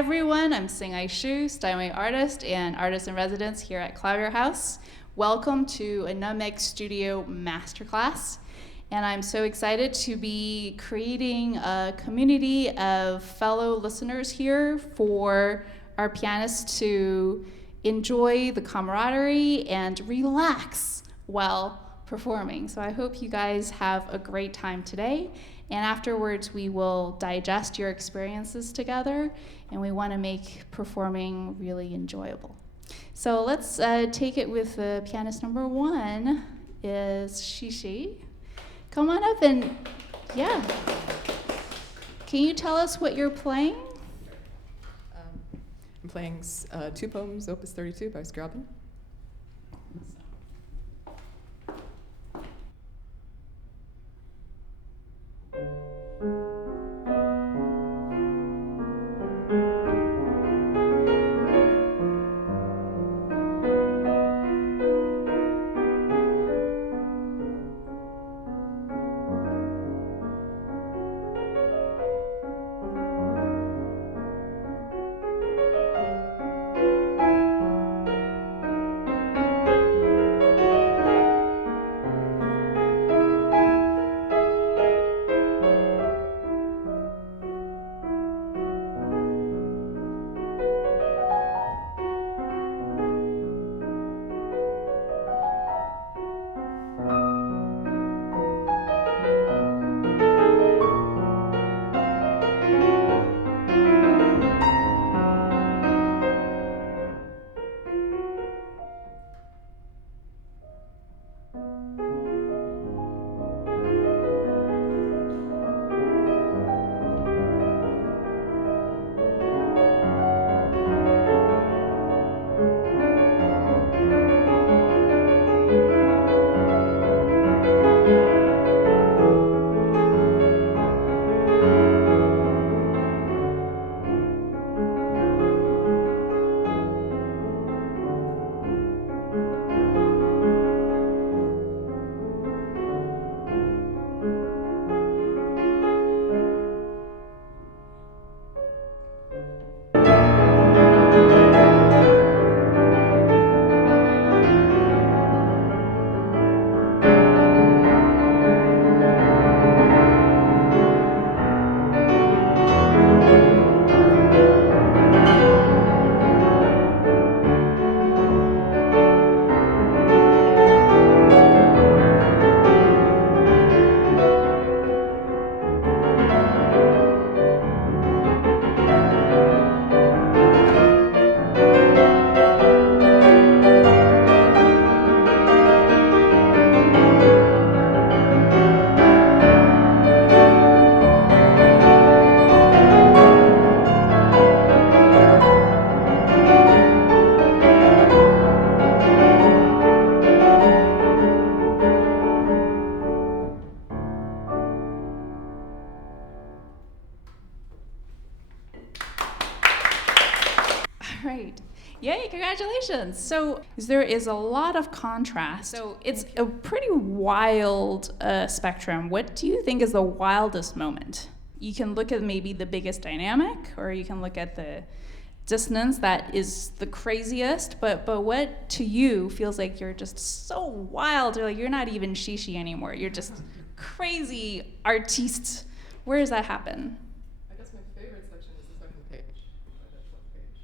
everyone, I'm Hsing-ay Hsu, Steinway artist and artist in residence here at Klavierhaus. Welcome to a Nutmeg Studio Masterclass. And I'm so excited to be creating a community of fellow listeners here for our pianists to enjoy the camaraderie and relax while performing. So I hope you guys have a great time today. And afterwards, we will digest your experiences together, and we want to make performing really enjoyable. So let's take it with pianist number 1 is ShiShi. Come on up and, yeah. Can you tell us what you're playing? I'm playing Two Poems, Opus 32 by Scriabin. So there is a lot of contrast. So it's a pretty wild spectrum. What do you think is the wildest moment? You can look at maybe the biggest dynamic, or you can look at the dissonance that is the craziest, but what to you feels like you're just so wild, or like you're not even ShiShi anymore, you're just crazy artiste. Where does that happen? I guess my favorite section is the second page, that fourth page.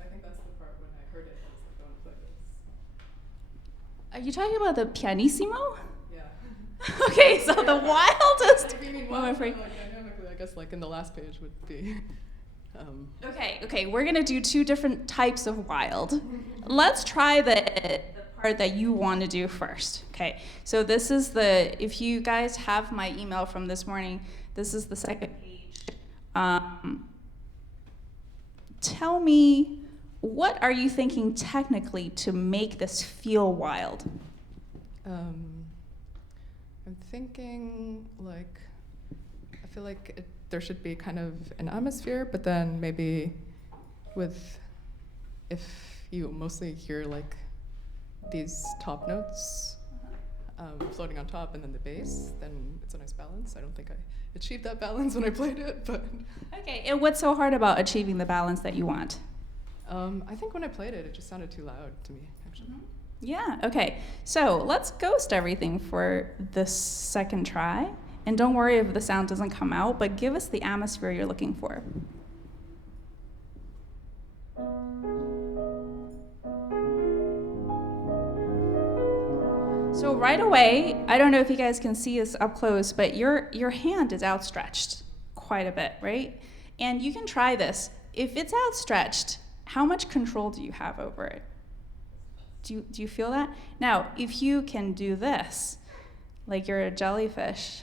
I think that's the part when I heard it, I was like, oh, play this. Are you talking about the pianissimo? Yeah. Okay, so the wildest. If you mean wild, dynamically, I guess like in the last page would be. Okay, we're gonna do 2 different types of wild. Let's try the part that you want to do first. Okay, so this is if you guys have my email from this morning, this is the second page. Tell me, what are you thinking technically to make this feel wild? I'm thinking like, I feel like there should be kind of an atmosphere, but then maybe if you mostly hear like these top notes, floating on top, and then the bass, then it's a nice balance. I don't think I achieved that balance when I played it, but... Okay, and what's so hard about achieving the balance that you want? I think when I played it, it just sounded too loud to me, actually. Yeah, okay. So let's ghost everything for this second try. And don't worry if the sound doesn't come out, but give us the atmosphere you're looking for. So right away, I don't know if you guys can see this up close, but your hand is outstretched quite a bit, right? And you can try this. If it's outstretched, how much control do you have over it? Do you feel that? Now, if you can do this, like you're a jellyfish,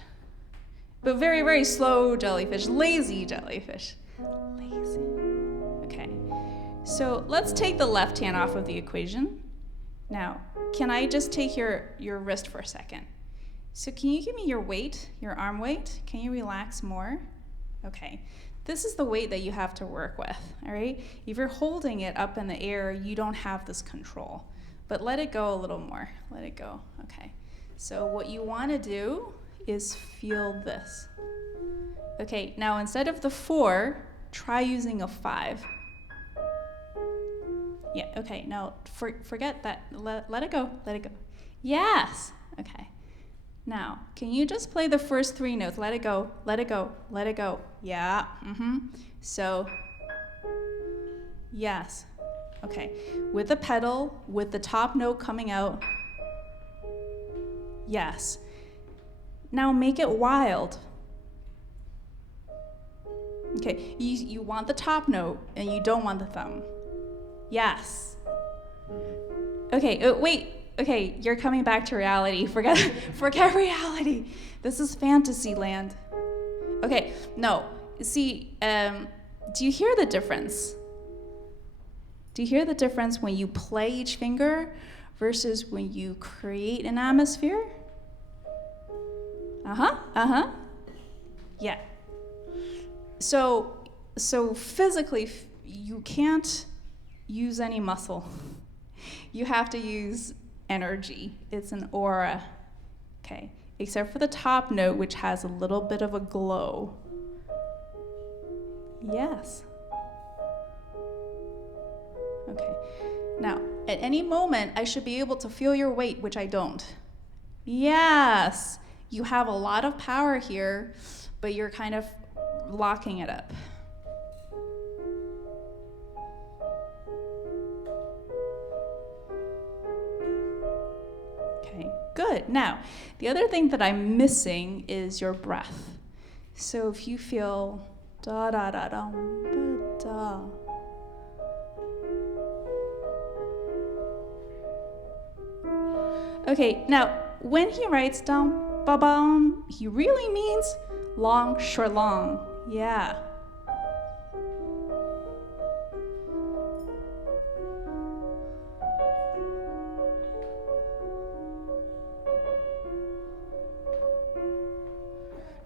but very, very slow jellyfish, lazy jellyfish. Lazy. Okay. So let's take the left hand off of the equation. Now, can I just take your wrist for a second? So can you give me your weight, your arm weight? Can you relax more? Okay. This is the weight that you have to work with, all right? If you're holding it up in the air, you don't have this control. But let it go a little more. Let it go. Okay. So what you want to do is feel this. Okay, now instead of the 4, try using a 5. Yeah, okay, now forget that. Let it go. Let it go. Yes. Okay. Now, can you just play the first 3 notes? Let it go. Let it go. Let it go. Yeah. So, yes. Okay, with the pedal, with the top note coming out, yes. Now make it wild. Okay, you want the top note and you don't want the thumb. Yes. Okay, wait, okay, you're coming back to reality. Forget reality. This is fantasy land. Okay, no, see, do you hear the difference? Do you hear the difference when you play each finger versus when you create an atmosphere? Yeah. So physically, you can't use any muscle. You have to use energy. It's an aura. Okay. Except for the top note, which has a little bit of a glow. Yes. Okay. Now, at any moment, I should be able to feel your weight, which I don't. Yes. You have a lot of power here, but you're kind of locking it up. Okay, good. Now, the other thing that I'm missing is your breath. So if you feel da da da da da. Okay, now when he writes down ba-bum, he really means long, short, long. Yeah.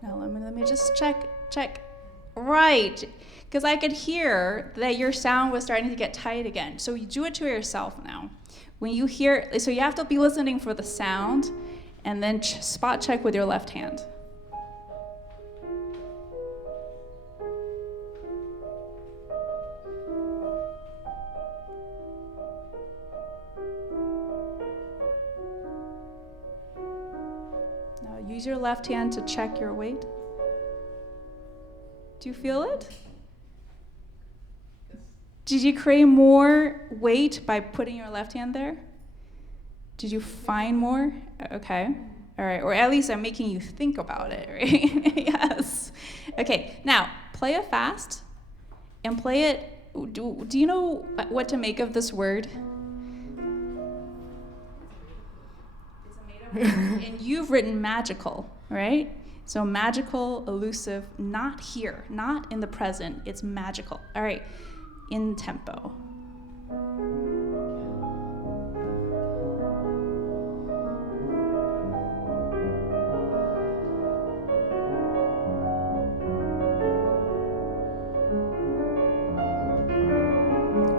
Now let me just check. Right, because I could hear that your sound was starting to get tight again. So you do it to yourself now. When you hear, so you have to be listening for the sound, and then spot check with your left hand. Now use your left hand to check your weight. Do you feel it? Did you create more weight by putting your left hand there? Did you find more? Okay. All right. Or at least I'm making you think about it, right? Yes. Okay. Now, play it fast and play it. Do you know what to make of this word? It's a made-up word. And you've written magical, right? So magical, elusive, not here, not in the present. It's magical. All right. In tempo.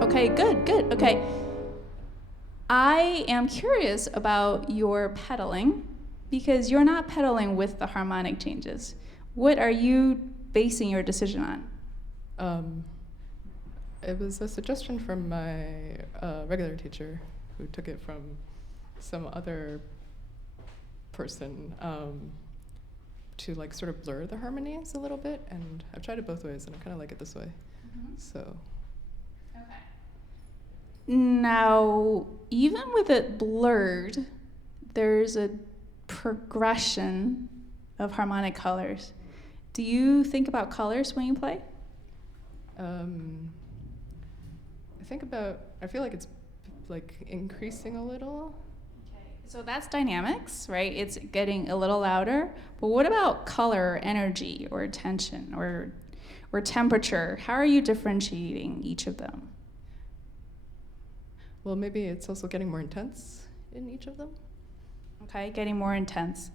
Okay, good. Okay. I am curious about your pedaling. Because you're not pedaling with the harmonic changes. What are you basing your decision on? It was a suggestion from my regular teacher, who took it from some other person, to like sort of blur the harmonies a little bit, and I've tried it both ways, and I kind of like it this way. So. Okay. Now, even with it blurred, there's a progression of harmonic colors. Do you think about colors when you play? I feel like it's like increasing a little. Okay. So that's dynamics, right? It's getting a little louder. But what about color, energy, or tension, or temperature? How are you differentiating each of them? Well, maybe it's also getting more intense in each of them. Okay, getting more intense.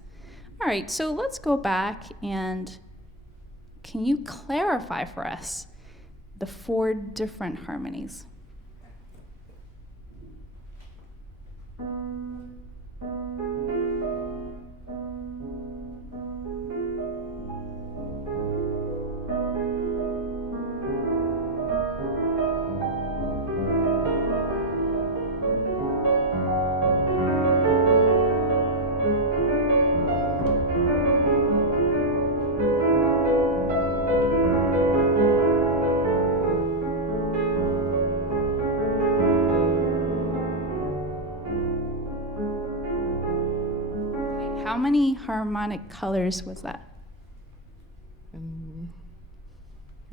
All right, so let's go back, and can you clarify for us the 4 different harmonies? How many harmonic colors was that? I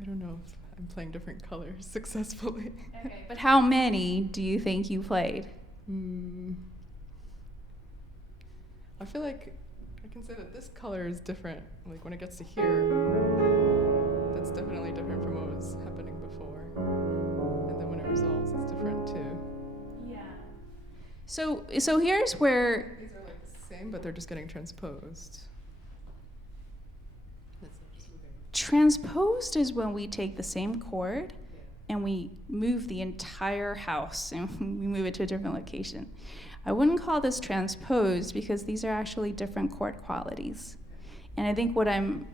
don't know if I'm playing different colors successfully. Okay, but how many do you think you played? I feel like I can say that this color is different. Like when it gets to here, that's definitely different from what was happening before. And then when it resolves, it's different too. Yeah. So here's where These are like the same, but they're just getting transposed. transposed is when we take the same chord and we move the entire house and we move it to a different location. I wouldn't call this transposed because these are actually different chord qualities. And I think what I'm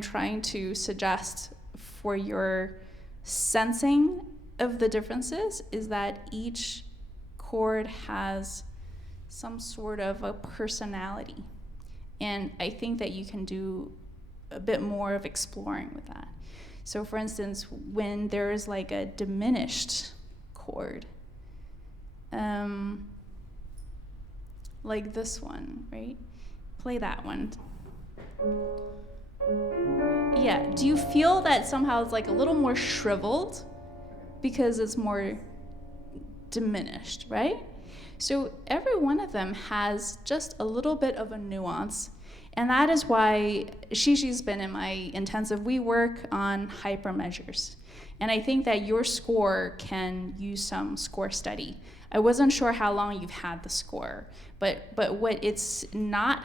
trying to suggest for your sensing of the differences is that each chord has some sort of a personality. And I think that you can do a bit more of exploring with that. So for instance, when there is like a diminished chord, like this one, right? Play that one. Yeah, do you feel that somehow it's like a little more shriveled because it's more diminished, right? So every one of them has just a little bit of a nuance. And that is why ShiShi's been in my intensive. We work on hyper measures. And I think that your score can use some score study. I wasn't sure how long you've had the score, but what it's not,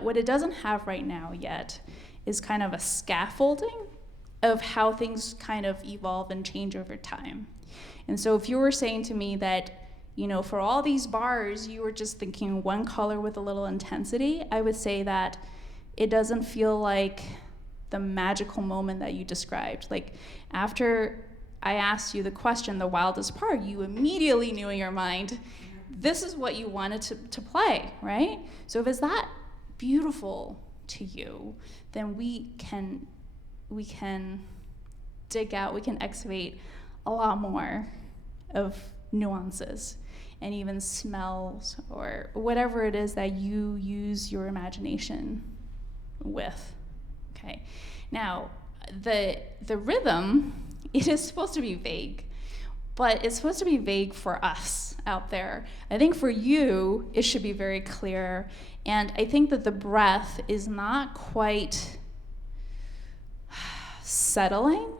what it doesn't have right now yet is kind of a scaffolding of how things kind of evolve and change over time. And so if you were saying to me that, you know, for all these bars, you were just thinking one color with a little intensity, I would say that it doesn't feel like the magical moment that you described. Like after I asked you the question, the wildest part, you immediately knew in your mind, this is what you wanted to play, right? So if it's that beautiful to you, then we can dig out, we can excavate a lot more of nuances and even smells or whatever it is that you use your imagination with. Okay. Now, the rhythm, it is supposed to be vague, but it's supposed to be vague for us out there. I think for you, it should be very clear. And I think that the breath is not quite settling,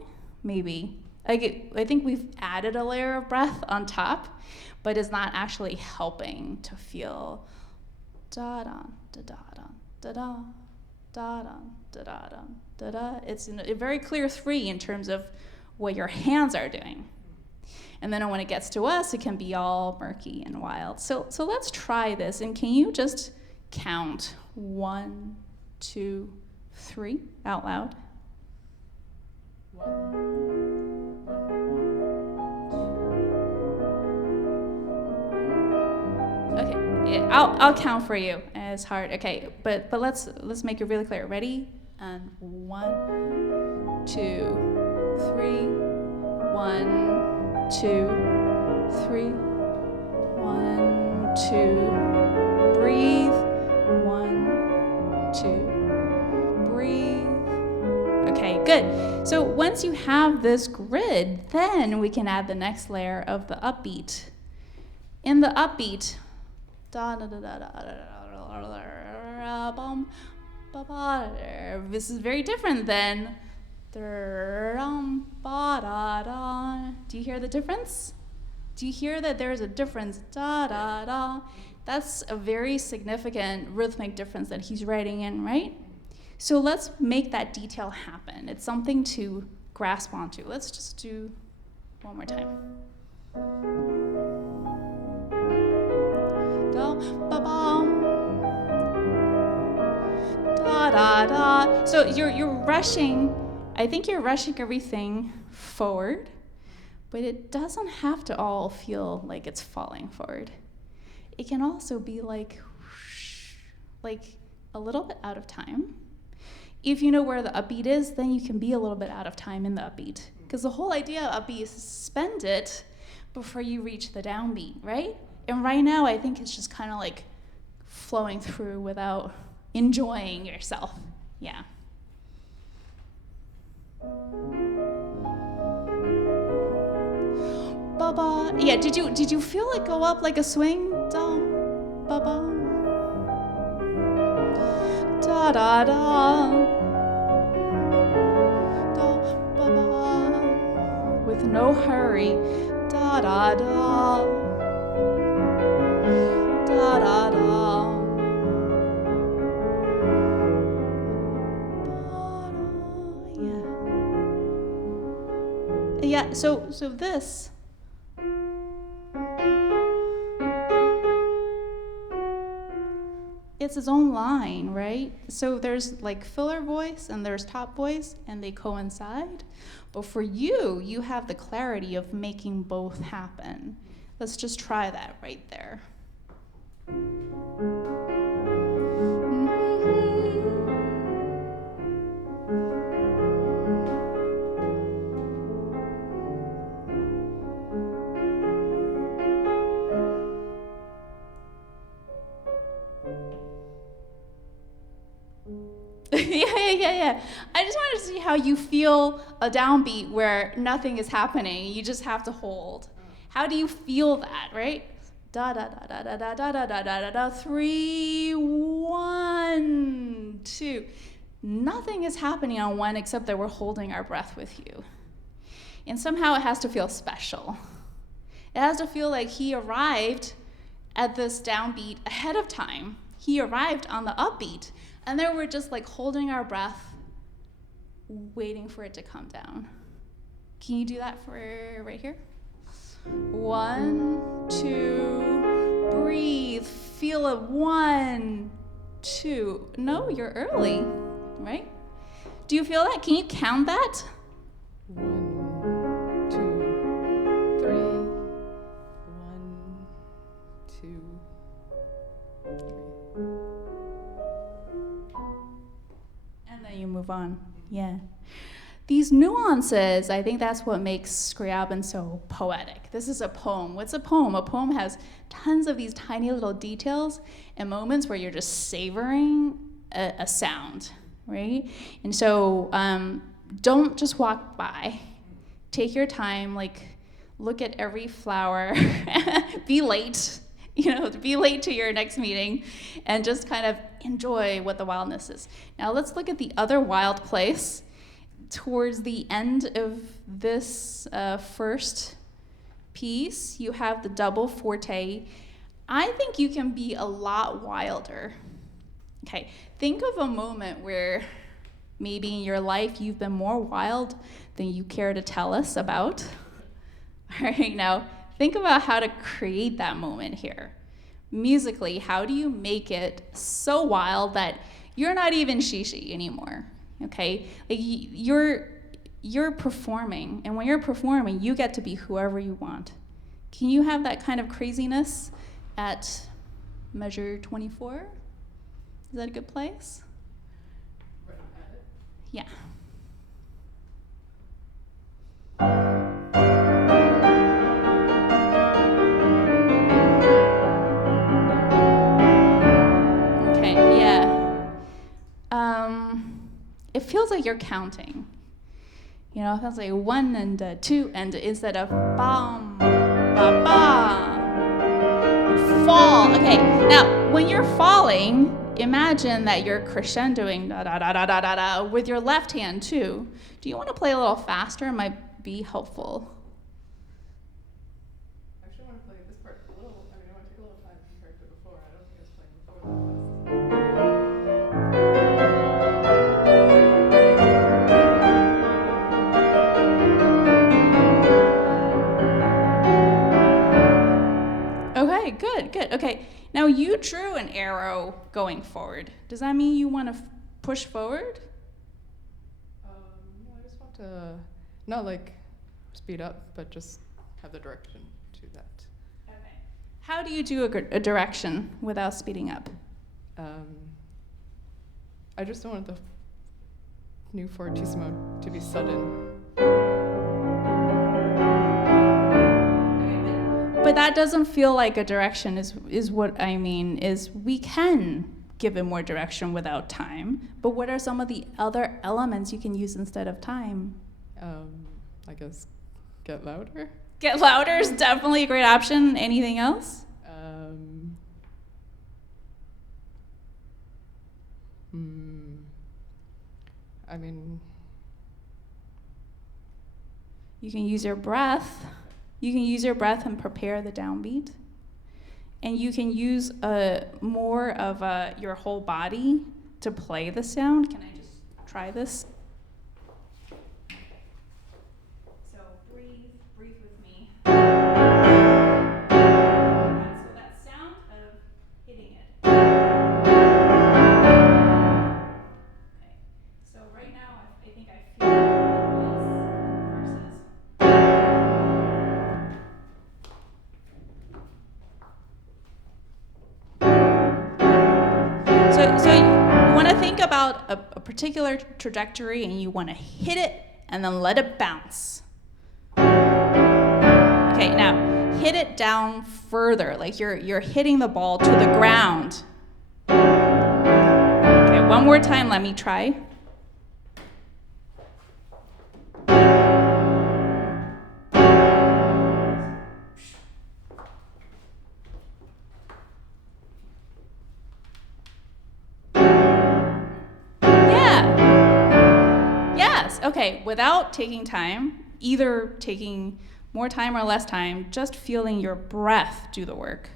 maybe. I think we've added a layer of breath on top, but it's not actually helping to feel da-da, da-da, da-da, da-da, da-da, da-da. It's a very clear 3 in terms of what your hands are doing. And then when it gets to us, it can be all murky and wild. So let's try this. And can you just count 1, 2, 3 out loud. 1. Okay, I'll count for you. It's hard. Okay, but let's make it really clear. Ready? And 1, 2, 3. 1, 2, 3. 1, 2. Breathe. 1, 2. Breathe. Okay, good. So once you have this grid, then we can add the next layer of the upbeat. In the upbeat, this is very different than. Do you hear the difference? Do you hear that there's a difference? That's a very significant rhythmic difference that he's writing in, right? So let's make that detail happen. It's something to grasp onto. Let's just do one more time. So you're rushing. I think you're rushing everything forward, but it doesn't have to all feel like it's falling forward. It can also be like a little bit out of time. If you know where the upbeat is, then you can be a little bit out of time in the upbeat. Because the whole idea of upbeat is to suspend it before you reach the downbeat, right? And right now, I think it's just kind of like flowing through without enjoying yourself. Yeah. Ba-ba. Yeah, did you feel it go up like a swing? Dum, ba-ba. Da-da-da. Da, ba-ba. With no hurry. Da-da-da. Da-da-da. Yeah, so this it's its own line, right? So there's like filler voice and there's top voice and they coincide. But for you, you have the clarity of making both happen. Let's just try that right there. Yeah. I just wanted to see how you feel a downbeat where nothing is happening. You just have to hold. How do you feel that, right? Da da da da da da da da da da da 3, 1, 2. Nothing is happening on 1 except that we're holding our breath with you. And somehow it has to feel special. It has to feel like he arrived at this downbeat ahead of time. He arrived on the upbeat. And then we're just like holding our breath, waiting for it to come down. Can you do that for right here? 1, 2, breathe, feel it. 1, 2. No, you're early, right? Do you feel that? Can you count that? 1, 2, 3. 1, 2, 3. You move on. Yeah. These nuances, I think that's what makes Scriabin so poetic. This is a poem. What's a poem? A poem has tons of these tiny little details and moments where you're just savoring a sound, right? And so don't just walk by. Take your time, like look at every flower, be late. Be late to your next meeting and just kind of enjoy what the wildness is. Now let's look at the other wild place. Towards the end of this first piece, you have the double forte. I think you can be a lot wilder. Okay, think of a moment where maybe in your life you've been more wild than you care to tell us about. All right, now think about how to create that moment here. musically, how do you make it so wild that you're not even ShiShi anymore? Okay, like you're performing, and when you're performing, you get to be whoever you want. Can you have that kind of craziness at measure 24? Is that a good place? Right at it. Yeah. Okay, yeah. It feels like you're counting. You know, it feels like 1 and 2 and instead of bam, ba ba. Fall. Okay, now when you're falling, imagine that you're crescendoing da da da da da da da with your left hand too. Do you want to play a little faster? It might be helpful. I actually want to play this part a little. I mean, I want to take a little time compared to before. I don't think I was playing before that fast. Okay, good. Okay, now you drew an arrow going forward. Does that mean you want to push forward? No, I just want to not like speed up, but just have the direction to that. Okay. How do you do a direction without speeding up? I just don't want the new fortissimo to be sudden. But that doesn't feel like a direction is what I mean, is we can give it more direction without time, but what are some of the other elements you can use instead of time? I guess get louder. Get louder is definitely a great option. Anything else? I mean, you can use your breath. You can use your breath and prepare the downbeat. And you can use more of your whole body to play the sound. Can I just try this? So breathe with me. So that sound of hitting it. Okay. So right now, I think I feel this versus. So you want to think about a particular trajectory, and you want to hit it and then let it bounce. Okay, now hit it down further, like you're hitting the ball to the ground. Okay, one more time, let me try. Okay, without taking time, either taking more time or less time, just feeling your breath do the work.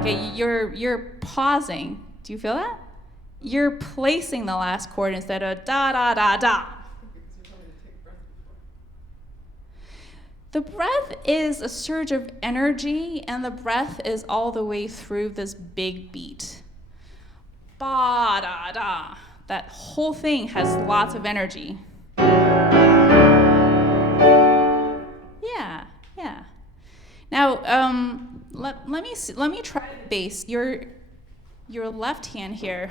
Okay, you're pausing. Do you feel that? You're placing the last chord instead of da da da da. The breath is a surge of energy, and the breath is all the way through this big beat. Ba da da. That whole thing has lots of energy. Yeah. Now, let me try the bass. Your left hand here.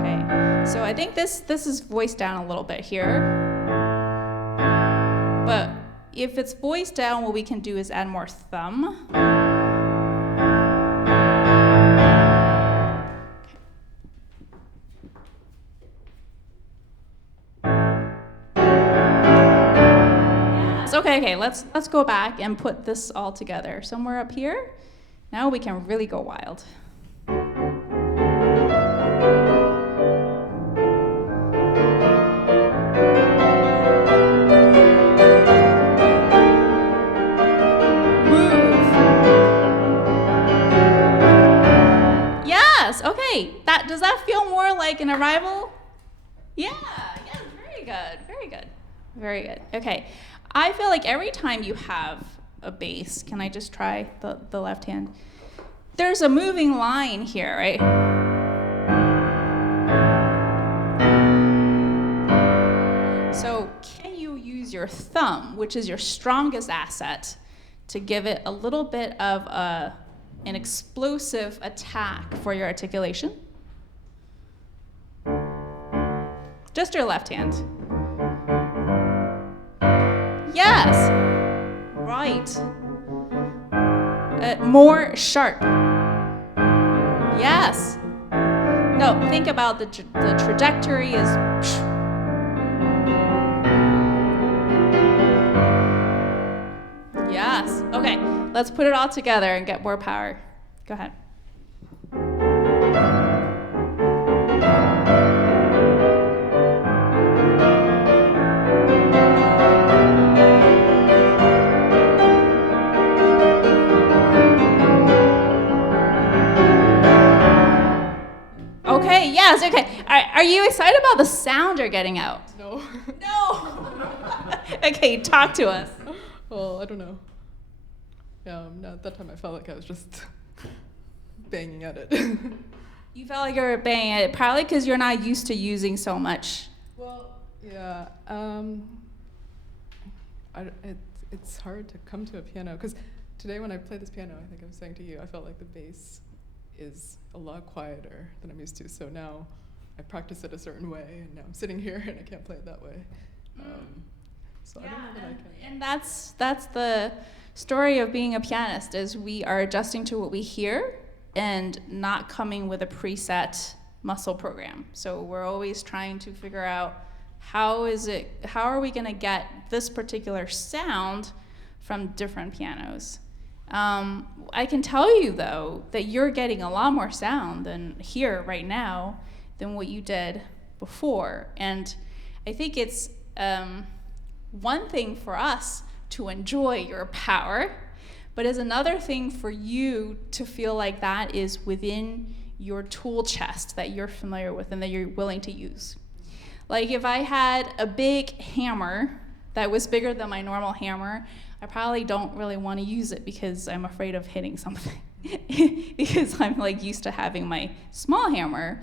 Okay. So I think this is voiced down a little bit here. But if it's voiced down, what we can do is add more thumb. Okay, let's go back and put this all together. Somewhere up here, now we can really go wild. Move. Yes, okay. Does that feel more like an arrival? Yeah, very good. Okay. I feel like every time you have a bass, can I just try the left hand? There's a moving line here, right? So can you use your thumb, which is your strongest asset, to give it a little bit of an explosive attack for your articulation? Just your left hand. Yes. Right. More sharp. Yes. No, think about the trajectory is. Yes. Okay, let's put it all together and get more power. Go ahead. Okay, yes, okay. Are you excited about the sound you're getting out? No. No! Okay, talk to us. Well, I don't know. No, at that time I felt like I was just banging at it. You felt like you were banging at it, probably because you're not used to using so much. Well, yeah. It's hard to come to a piano, because today when I played this piano, I think I was saying to you, I felt like the bass is a lot quieter than I'm used to. So now I practice it a certain way, and now I'm sitting here and I can't play it that way. So yeah, I don't know that I can. And that's the story of being a pianist, is we are adjusting to what we hear and not coming with a preset muscle program. So we're always trying to figure out how are we going to get this particular sound from different pianos. I can tell you, though, that you're getting a lot more sound than here right now than what you did before. And I think it's one thing for us to enjoy your power, but it's another thing for you to feel like that is within your tool chest that you're familiar with and that you're willing to use. Like if I had a big hammer that was bigger than my normal hammer, I probably don't really want to use it because I'm afraid of hitting something because I'm like used to having my small hammer.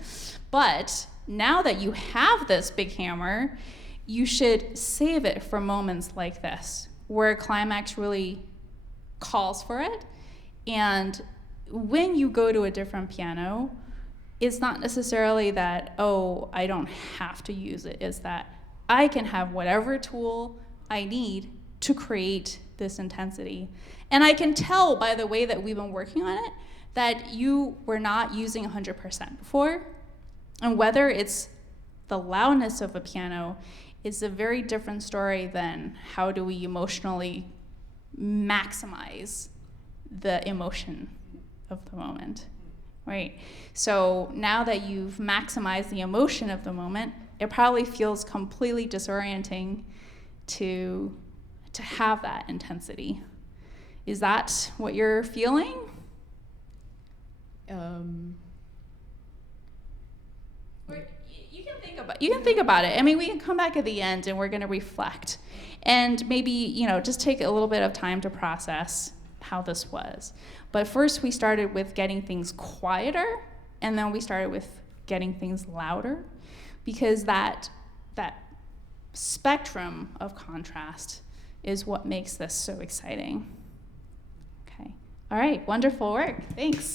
But now that you have this big hammer, you should save it for moments like this, where climax really calls for it. And when you go to a different piano, it's not necessarily that, oh, I don't have to use it. It's that I can have whatever tool I need to create this intensity. And I can tell by the way that we've been working on it that you were not using 100% before. And whether it's the loudness of a piano is a very different story than how do we emotionally maximize the emotion of the moment, right? So now that you've maximized the emotion of the moment, it probably feels completely disorienting to have that intensity. Is that what you're feeling? You can think about it. I mean, we can come back at the end and we're going to reflect and maybe, just take a little bit of time to process how this was. But first we started with getting things quieter, and then we started with getting things louder, because that spectrum of contrast is what makes this so exciting. Okay. All right, wonderful work. Thanks.